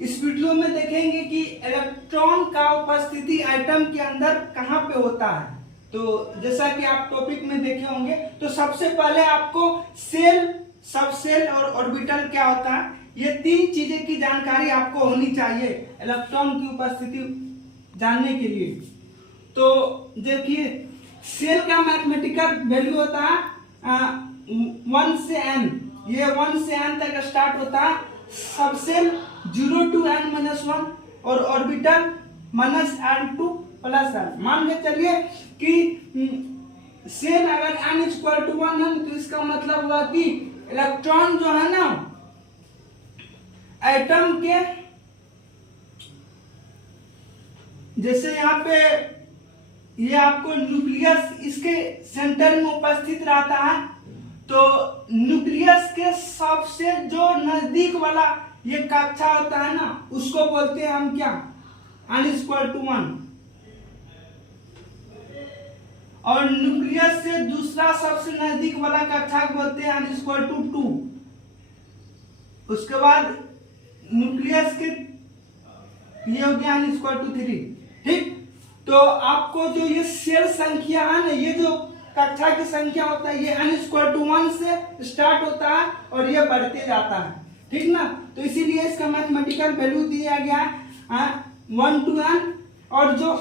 इस वीडियो में देखेंगे कि इलेक्ट्रॉन का उपस्थिति एटम के अंदर कहाँ पे होता है। तो जैसा कि आप टॉपिक में देखे होंगे, तो सबसे पहले आपको सेल, सबसेल और ऑर्बिटल क्या होता है, ये तीन चीजें की जानकारी आपको होनी चाहिए इलेक्ट्रॉन की उपस्थिति जानने के लिए। तो देखिए, सेल का मैथमेटिकल वैल्यू होता है 1 से n, ये 1 से n तक स्टार्ट होता है। सबसेल 0 to n-1 और ऑर्बिटल -n to +n। मान के चलिए कि सेल अगर n = 1 है तो इसका मतलब हुआ कि इलेक्ट्रॉन जो है ना एटम के, जैसे यहाँ पे ये आपको न्यूक्लियस इसके सेंटर में उपस्थित रहता है, तो न्यूक्लियस के सबसे जो नजदीक वाला ये कक्षा होता है ना, उसको बोलते हैं हम क्या, n = 1। और न्यूक्लियस से दूसरा सबसे नजदीक वाला कक्षा को बोलते हैं n = 2। उसके बाद न्यूक्लियस के ये हो गया n = 3। ठीक, तो आपको जो ये सेल संख्या है ना, ये जो कक्षा की संख्या होता है, ये n = 1 से स्टार्ट होता है और ये बढ़ते जाता है। ठीक ना, तो इसीलिए इसका मैथमेटिकल वैल्यू दिया गया है 1 to n। और जो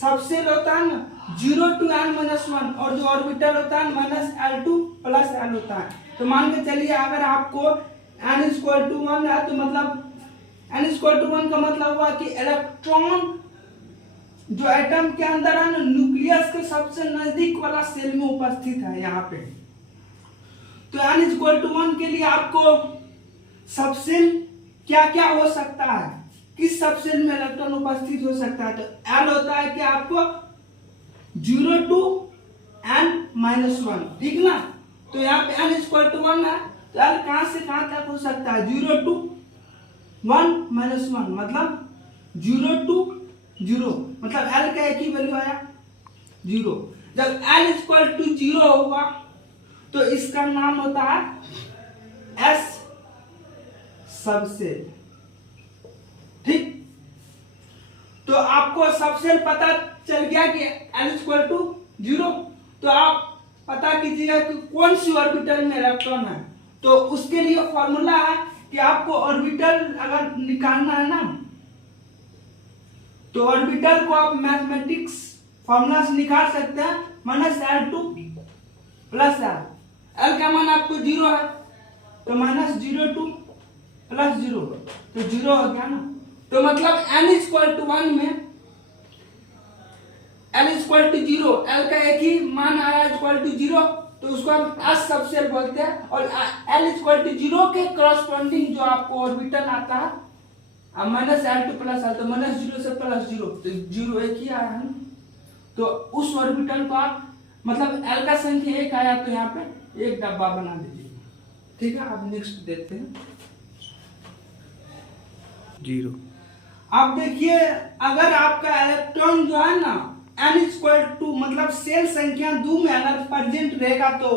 सबसेल होता है ना 0 to n-1, और जो ऑर्बिटल होता है -l to +l होता है। तो मान के चलिए अगर आपको n = 1 है, तो मतलब n = 1 का मतलब हुआ कि इलेक्ट्रॉन जो एटम के अंदर है ना, न्यूक्लियस के सबसे नजदीक वाला सेल में उपस्थित है यहाँ पे। तो n = 1 के लिए आपको सबसेल क्या क्या हो सकता है, किस सबसेल में इलेक्ट्रॉन उपस्थित हो सकता है, तो l होता है कि आपको 0 to n-1। ठीक ना, तो यहाँ पे n = 1 है, तो l कहां से कहां तक हो सकता है, 0 to 1-1, मतलब 0 to 0, मतलब l का एक ही वैल्यू आया 0। जब l = 0 होगा तो इसका नाम होता है s सबसेल। ठीक, तो आपको सबसेल पता चल गया कि l = 0, तो आप पता कीजिएगा कि कौन सी ऑर्बिटल में इलेक्ट्रॉन है। तो उसके लिए फॉर्मूला है कि आपको ऑर्बिटल अगर निकालना है ना, तो ऑर्बिटल को आप मैथमेटिक्स फॉर्मूला से निकाल सकते हैं -l to +l। l का मान आपको 0 है, तो -0 to +0, तो 0 हो गया ना। तो मतलब n = 1 में l = 0, l का एक ही मान आया = 0, तो उसको हम s सबसेल बोलते हैं। और l = 0 के करस्पॉन्डिंग जो आपको ऑर्बिटल आता है -l to +l, तो -0 से +0, तो 0 एक ही आया है। तो उस ऑर्बिटल को आप, मतलब l का संख्या 1 आया, तो यहाँ पे एक डब्बा बना दीजिए। ठीक है, आप नेक्स्ट देखते हैं 0। अब देखिए, अगर आपका इलेक्ट्रॉन जो है ना n = मतलब सेल संख्या 2 में अगर प्रेजेंट रहेगा, तो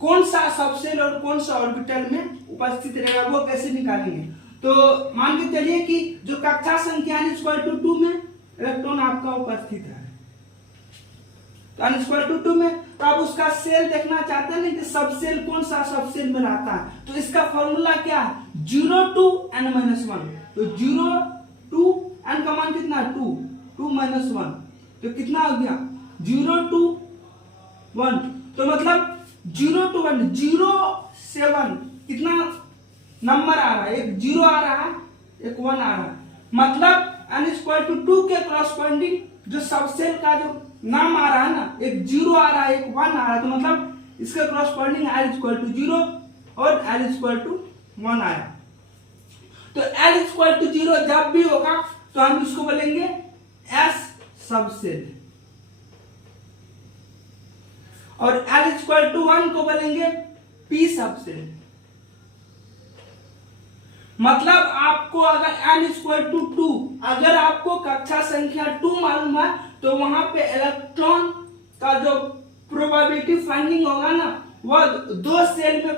कौन सा सबसेल और कौन सा ऑर्बिटल में उपस्थित रहेगा, वो कैसे निकालेंगे। तो मान के चलिए कि जो कक्षा संख्या n = 2 में इलेक्ट्रॉन आपका उपस्थित है, तो n = 2 में, तो आप उसका सेल देखना चाहते हैं कि सबसेल कौन सा सबसेल में रहता है। तो इसका फॉर्मूला क्या है, 0 to n-1। तो 0 to n का मान कितना है, 2 तो कितना हो गया 0 to 1, तो मतलब 0 to 1, 0 से 1 कितना नंबर आ रहा है, एक 0 आ रहा है, एक 1 आ रहा है। मतलब n = 2 के करस्पॉन्डिंग जो सबसेल का जो नाम आ रहा है ना, एक 0 आ रहा है, एक 1 आ रहा है, तो मतलब इसके करस्पॉन्डिंग l = 0 और l = 1 आया। तो l = 0 जब भी होगा तो हम इसको बोलेंगे s सबसेल, और l = 1 को बोलेंगे p सबसेल। मतलब आपको अगर n = 2, अगर आपको कक्षा संख्या 2 मालूम है, तो वहां पे इलेक्ट्रॉन का जो प्रोबेबिलिटी फाइंडिंग होगा ना, वह 2 सेल में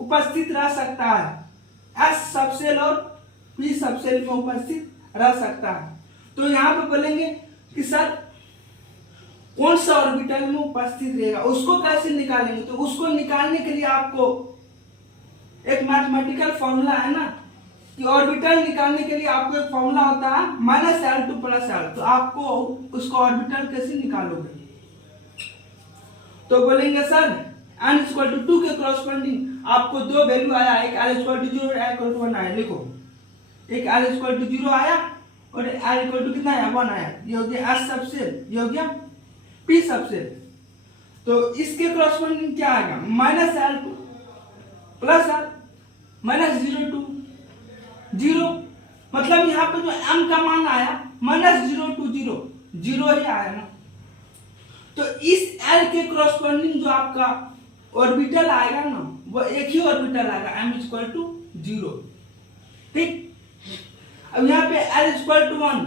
उपस्थित रह सकता है, s सबसेल और p सबसेल में उपस्थित रह सकता है। तो यहाँ पे बोलेंगे कि सर कौन सा ऑर्बिटल में उपस्थित रहेगा, उसको कैसे निकालेंगे। तो उसको निकालने के लिए आपको एक मैथमेटिकल फॉर्मूला है ना, कि ऑर्बिटल निकालने के लिए आपको एक फॉर्मूला होता है -L2 + L। तो आपको उसको ऑर्बिटल कैसे निकालोगे, तो बोलेंगे सर n=2 के करस्पॉन्डिंग आपको दो वैल्यू आया, एक L=0 एक L=1 आया। लिखो, एक L=0 आया और L= कितना आया, 1 आया। ये हो गया S सबसेल, ये हो गया P सबसेल। तो इसके करस्पॉन्डिंग क्या आएगा, -L2 + L -0 to 0। मतलब यहाँ पे जो m का मान आया -0 to 0 0 ही आया ना। तो इस L के करस्पॉन्डिंग जो आपका ऑर्बिटल आएगा ना, वो एक ही ऑर्बिटल आएगा m=0। ठीक, अब यहाँ पे L=1,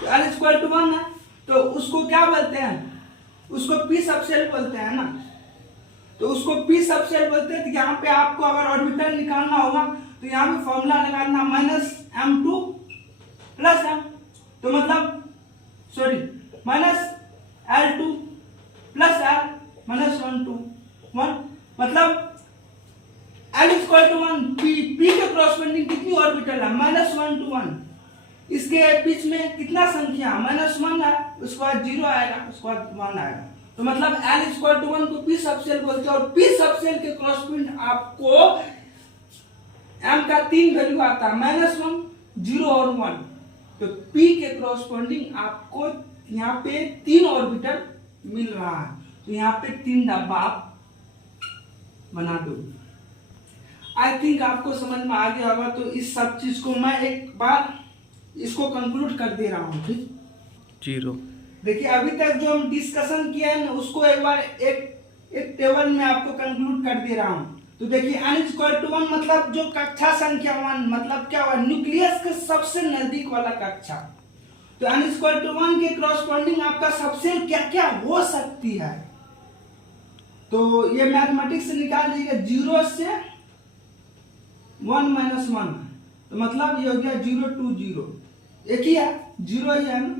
तो L=1 है, तो उसको क्या बोलते हैं, उसको p सबसेल बोलते हैं ना। तो उसको p सबसेल बोलते हैं। तो यहाँ पे आपको अगर ऑर्बिटल निकालना होगा तो यहाँ पे फॉर्मूला लगाना -m2 + m। तो मतलब सॉरी -L2 + L -1 to 1। मतलब L=1, p के करस्पॉन्डिंग कितनी ऑर्बिटल है, -1 to 1। इसके बीच में कितना संख्या, -1 है, उसके बाद 0 आएगा, उसके बाद 1 आएगा। तो मतलब L=1 को p सबसेल बोलते हैं। और p सबसेल के करस्पॉन्डिंग आपको m का 3 वैल्यू आता है, -1, 0 और 1। तो p के करस्पॉन्डिंग आपको यहाँ पे 3 ऑर्बिटल मिल रहा है। तो यहाँ पे 3 डब्बा आप बना दो। आई थिंक आपको समझ में आ गया होगा। तो इस सब चीज को मैं एक बार इसको कंक्लूड कर दे रहा हूँ। ठीक, 0। देखिए अभी तक जो हम डिस्कशन किया है ना, उसको एक बार एक टेबल में आपको कंक्लूड कर दे रहा हूँ। तो देखिए n=1 मतलब जो कक्षा संख्या 1, मतलब क्या हुआ, न्यूक्लियस के सबसे नजदीक वाला कक्षा। तो n=1 के करस्पॉन्डिंग आपका सबसेल क्या क्या हो सकती है, तो ये मैथमेटिक्स से निकाल दीजिएगा। 0 से 1 - 1, तो मतलब ये हो गया 0 to 0, एक ही है, 0 ही है ना।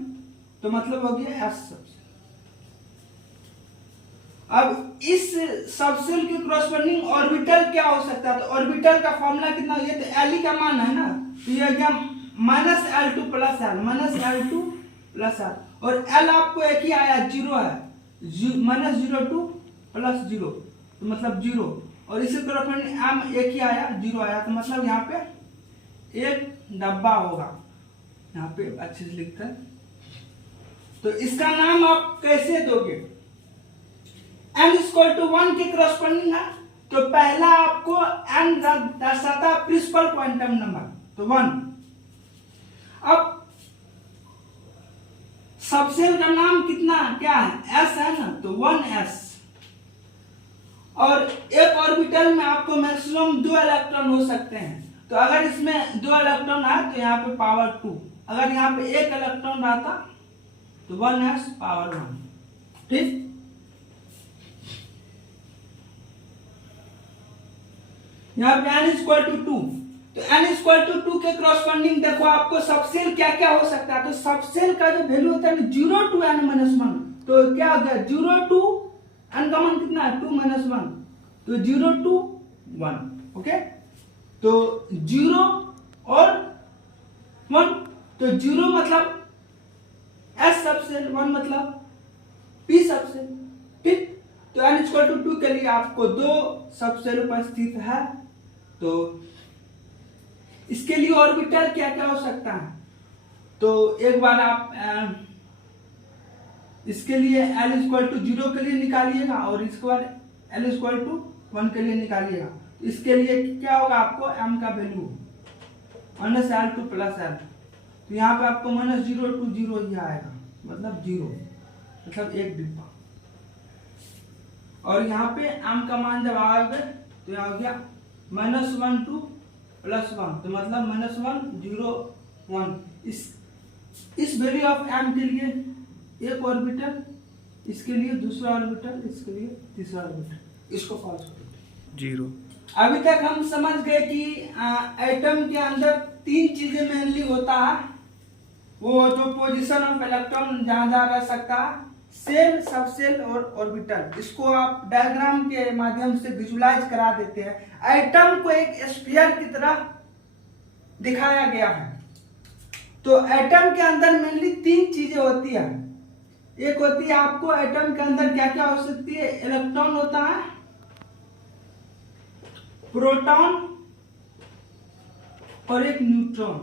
तो मतलब हो गया S सबसेल। अब इस सबसेल के करस्पॉन्डिंग ऑर्बिटल क्या हो सकता है, तो ऑर्बिटल का फॉर्मूला कितना, ये तो L का मान है ना। तो ये गया -L2 + L -L2 + L। और L आपको एक ही आया, 0 है, -0 + 0, तो मतलब 0। और इसी करस्पॉन्डिंग m एक ही आया, 0 आया। तो मतलब यहाँ पे एक डब्बा होगा, यहाँ पे अच्छे से लिखते हैं। तो इसका नाम आप कैसे दोगे, n=1 के करस्पॉन्डिंग है, तो पहला आपको n दर्शाता है प्रिंसिपल क्वांटम नंबर, तो 1। अब सबसेल का नाम कितना क्या है, s है ना, तो 1s। और एक ऑर्बिटल में आपको मैक्सिमम 2 इलेक्ट्रॉन हो सकते हैं। तो अगर इसमें 2 इलेक्ट्रॉन आए तो यहाँ पे पावर 2, अगर यहाँ पे 1 इलेक्ट्रॉन रहता तो 1s पावर 1। ठीक, यहाँ पे n=2, तो n=2 के करस्पॉन्डिंग देखो आपको सबसेल क्या क्या हो सकता है। तो सबसेल का जो वैल्यू होता है 0 to n-1, तो क्या हो गया, 0 to n का मान कितना है, 2 - 1, तो 0 to 1। ओके, तो 0 और 1, तो 0 मतलब S सबसेल, 1 मतलब P सबसेल। ठीक, तो n=2 के लिए आपको 2 सबसेल उपस्थित है। तो इसके लिए ऑर्बिटल क्या क्या हो सकता है, तो एक बार आप इसके लिए L=0 के लिए निकालिएगा और इसके बाद L=1 के लिए निकालिएगा। इसके लिए क्या होगा, आपको m का वैल्यू -L2 + L। तो यहाँ पे आपको -0 to 0 ही आएगा, मतलब 0, मतलब एक डिब्बा। और यहाँ पे m का मान जब आएगा तो यहाँ हो गया -1 to +1, तो मतलब -1 0 1। इस वैल्यू ऑफ m के लिए एक ऑर्बिटल, इसके लिए दूसरा ऑर्बिटल, इसके लिए तीसरा ऑर्बिटल, इसको फॉल्स करो 0। अभी तक हम समझ गए कि एटम के अंदर तीन चीजें मेनली होता है, वो जो पोजीशन ऑफ इलेक्ट्रॉन जहां जहां रह सकता है, सेल, सबसेल और ऑर्बिटल। इसको आप डायग्राम के माध्यम से विजुलाइज करा देते हैं। एटम को एक स्फीयर की तरह दिखाया गया है। तो एटम के अंदर मेनली तीन चीजें होती है। एक होती है आपको एटम के अंदर क्या क्या हो सकती है, इलेक्ट्रॉन होता है, प्रोटॉन और एक न्यूट्रॉन।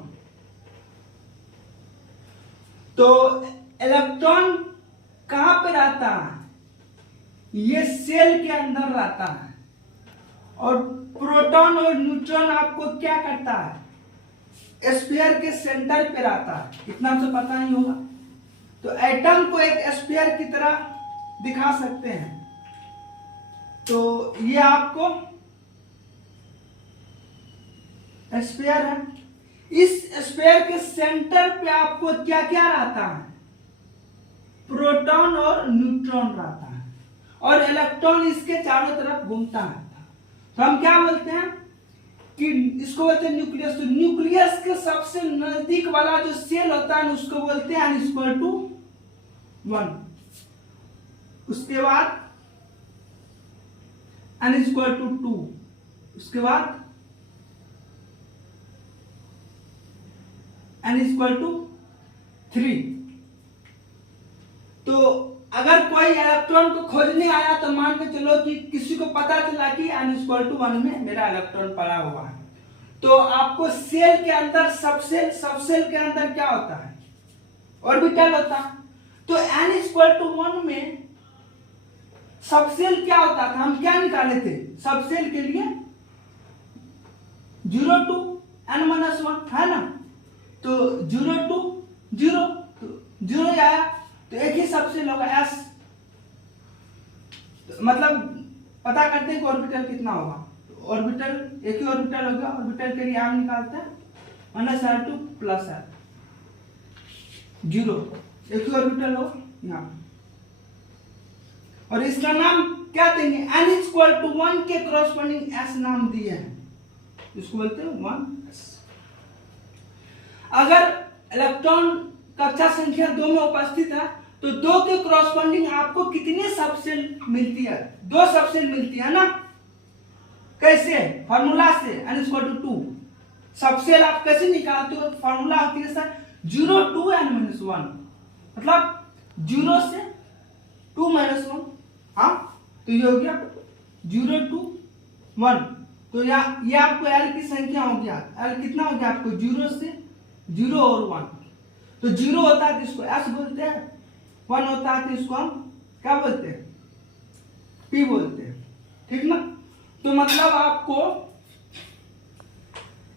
तो इलेक्ट्रॉन कहां पे रहता है, ये सेल के अंदर रहता है। और प्रोटॉन और न्यूट्रॉन आपको क्या करता है, स्फीयर के सेंटर पे रहता है। इतना तो पता ही होगा। तो एटम को एक स्फीयर की तरह दिखा सकते हैं। तो ये आपको स्फीयर है। इस स्फीयर के सेंटर पे आपको क्या क्या रहता है, प्रोटॉन और न्यूट्रॉन रहता है, और इलेक्ट्रॉन इसके चारों तरफ घूमता है। तो हम क्या बोलते हैं कि इसको बोलते हैं न्यूक्लियस। तो न्यूक्लियस के सबसे नजदीक वाला जो सेल होता है उसको बोलते हैं n=1। उसके बाद n=2। उसके बाद n=3। तो अगर कोई इलेक्ट्रॉन को खोजने आया तो मान के चलो कि किसी को पता चला कि n=1 में मेरा इलेक्ट्रॉन पड़ा हुआ है, तो आपको सेल के अंदर सबसेल के अंदर क्या होता है, ऑर्बिटल होता है। तो n=1 में सबसेल क्या होता था, हम क्या निकाले थे सबसेल के लिए, 0 to n-1 है ना। तो 0 to 0, तो 0 आया तो एक ही सबसेल होगा s। तो मतलब पता करते हैं कि ऑर्बिटल कितना होगा। तो ऑर्बिटल एक ही ऑर्बिटल होगा। ऑर्बिटल के लिए हम निकालते हैं -r2 + r, 0 एक ही ऑर्बिटल होगा यहाँ। और इसका नाम क्या देंगे, n=1 के क्रॉसपोंडिंग s नाम दिए हैं, इसको बोलते हैं 1s। अगर इलेक्ट्रॉन कक्षा संख्या 2 में उपस्थित है तो 2 के क्रॉसपोंडिंग आपको कितनी सबसेल मिलती है, 2 सबसेल मिलती है ना। कैसे, फार्मूला से n=2। सबसेल आप कैसे निकालते हो, फार्मूला होती है सर 0 to n-1, मतलब 0 से 2 - 1। हाँ, तो ये हो गया 0 to 1। तो ये आपको L की संख्या हो गया। L कितना हो गया आपको, 0 से 0 और 1। तो 0 होता है तो इसको S बोलते हैं, 1 होता है तो इसको हम क्या बोलते हैं, P बोलते हैं। ठीक ना। तो मतलब आपको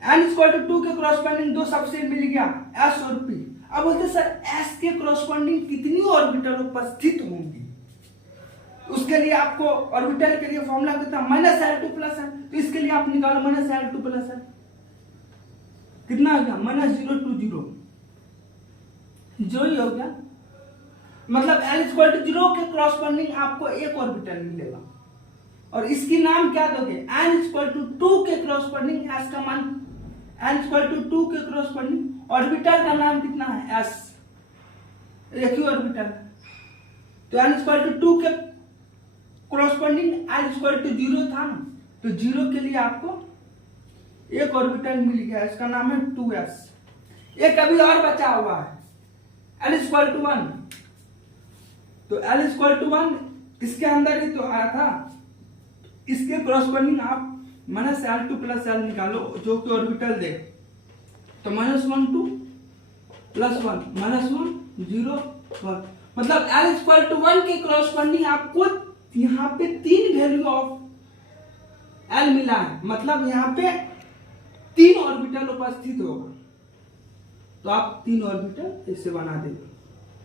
n=2 के क्रॉसपोंडिंग 2 सबसेल मिल गया, S और P। अब बोलते सर S के क्रॉसपोंडिंग कितनी ऑर्बिटल उपस्थित होंगी, उसके लिए आपको ऑर्बिटल के लिए फॉर्मूला कितना, -r2 + r। तो इसके लिए आप निकालो -r2 + r, कितना हो गया, -0 to 0, जो ही हो गया। मतलब l=0 के क्रॉसपोंडिंग आपको एक ऑर्बिटल मिलेगा। और इसकी नाम क्या दोगे, n=2 के क्रॉसपोंडिंग s का मान, n=2 के क्रॉसपोंडिंग ऑर्बिटल का नाम कितना है, s, एक ही ऑर्बिटल। तो n=2 के क्रॉसपोंडिंग l=0 था ना, तो 0 के लिए आपको एक ऑर्बिटल मिल गया, इसका नाम है 2s। एक अभी और बचा हुआ है l=1। तो l=1 इसके अंदर ही तो आया था, इसके क्रॉसपोंडिंग आप -r2 + l निकालो जो कि ऑर्बिटल दे। तो -1 2 + 1 -1 0 1, मतलब l=1 के क्रॉसपोंडिंग आपको यहाँ पे 3 वैल्यू ऑफ l मिला है, मतलब यहाँ पे 3 ऑर्बिटल उपस्थित होगा। तो आप 3 ऑर्बिटल ऐसे बना देंगे,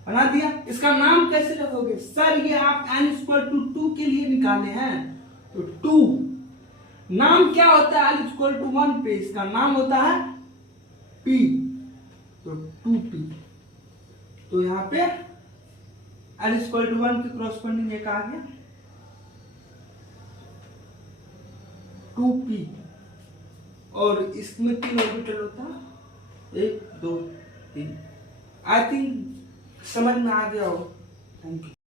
बना दिया। इसका नाम कैसे रखोगे, सर ये आप n=2 के लिए निकाले हैं, तो 2 नाम क्या होता है, l=1 पे इसका नाम होता है p, तो 2p। तो यहाँ पे l=1 के क्रॉसपोंडिंग एक आ गया 2p, और इसमें 3 ऑर्बिटल होता है 1 2 3। आई थिंक समझ में आ गया हो। Thank you.